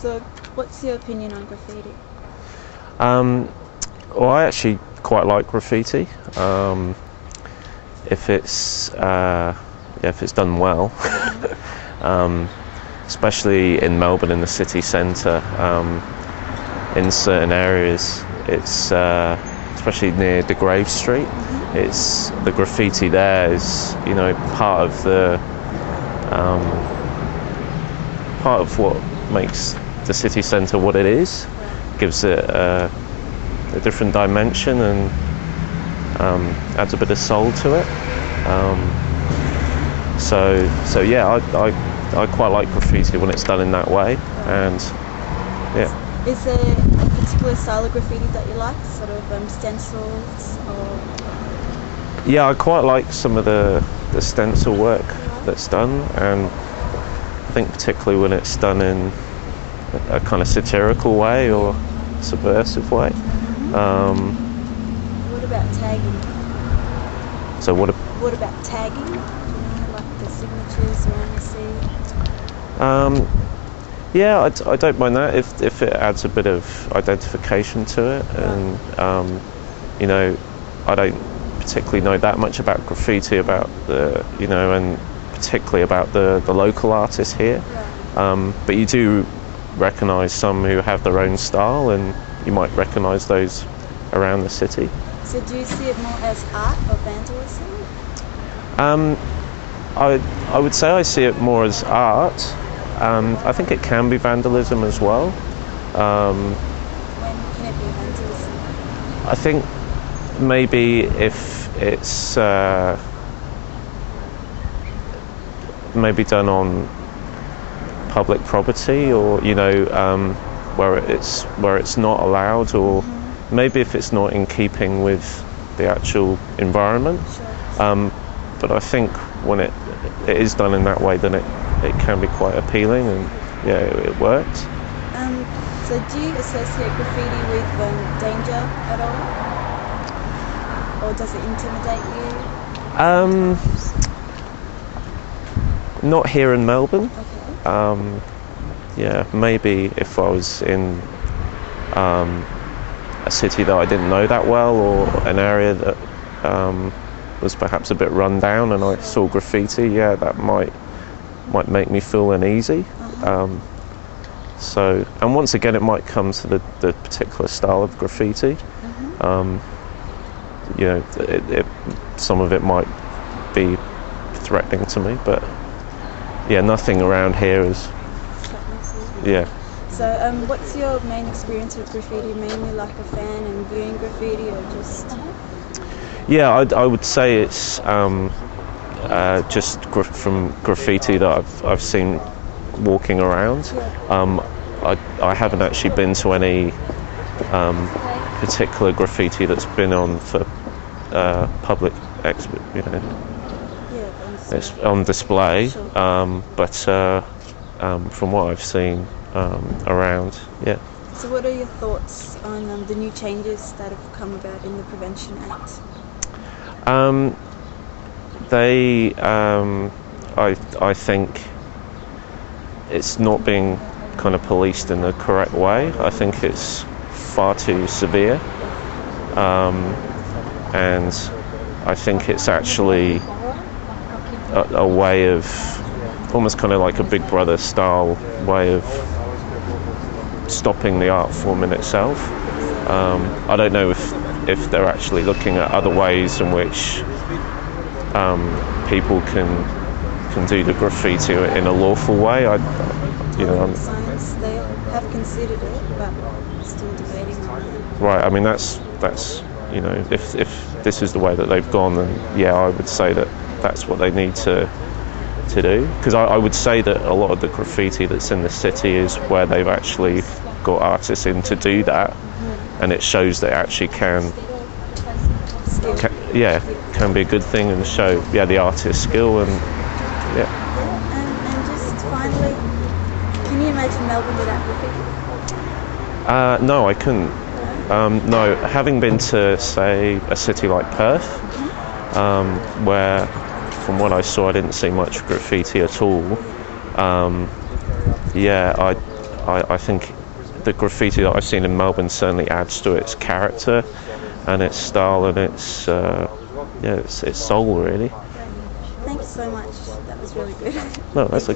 So, what's your opinion on graffiti? Um, well, I actually quite like graffiti. If it's if it's done well, um, especially in Melbourne in the city centre, in certain areas, it's especially near De Grave Street. It's the graffiti there is part of the part of what makes the city centre what it is. Gives it a different dimension and adds a bit of soul to it. So yeah, I quite like graffiti when it's done in that way, and yeah. Is there a particular style of graffiti that you like, sort of stencils or? Yeah, I quite like some of the stencil work that's done, and I think particularly when it's done in a kind of satirical way or subversive way. What about tagging? So What about tagging? Like the signatures around the sea? Yeah, I don't mind that if it adds a bit of identification to it, and I don't particularly know that much about graffiti, about and particularly about the local artists here, but you do recognise some who have their own style, and you might recognise those around the city. So do you see it more as art or vandalism? I would say I see it more as art. I think it can be vandalism as well. When can it be vandalism? I think maybe if it's maybe done on public property, or where it's not allowed, or maybe if it's not in keeping with the actual environment. Sure. But I think when it is done in that way, then it can be quite appealing, and yeah, it works. So do you associate graffiti with danger at all? Or does it intimidate you? Not here in Melbourne. Okay. Yeah, maybe if I was in a city that I didn't know that well, or an area that was perhaps a bit run down, and I saw graffiti, yeah, that might make me feel uneasy. And once again, it might come to the particular style of graffiti. Some of it might be threatening to me, but yeah, nothing around here is. Yeah. So, what's your main experience with graffiti? Mainly like a fan and viewing graffiti, or just? Yeah, I would say it's just from graffiti that I've seen walking around. I haven't actually been to any particular graffiti that's been on for public it's on display. Sure. But from what I've seen around, yeah. So, what are your thoughts on the new changes that have come about in the Prevention Act? I think it's not being kind of policed in the correct way. I think it's far too severe, and I think it's actually a way of almost kind of like a Big Brother style way of stopping the art form in itself. I don't know if they're actually looking at other ways in which people can do the graffiti in a lawful way. Science, they have considered it, but still debating on it. Right. I mean, that's if this is the way that they've gone, then yeah, I would say that's what they need to do. Because I would say that a lot of the graffiti that's in the city is where they've actually got artists in to do that, and it shows that it actually can be a good thing and show the artist's skill, and yeah. And just finally, can you imagine Melbourne without graffiti? No, I couldn't. No, having been to, say, a city like Perth, where from what I saw I didn't see much graffiti at all, I think the graffiti that I've seen in Melbourne certainly adds to its character and its style and its its soul, really. Thank you so much. That was really good. No, that's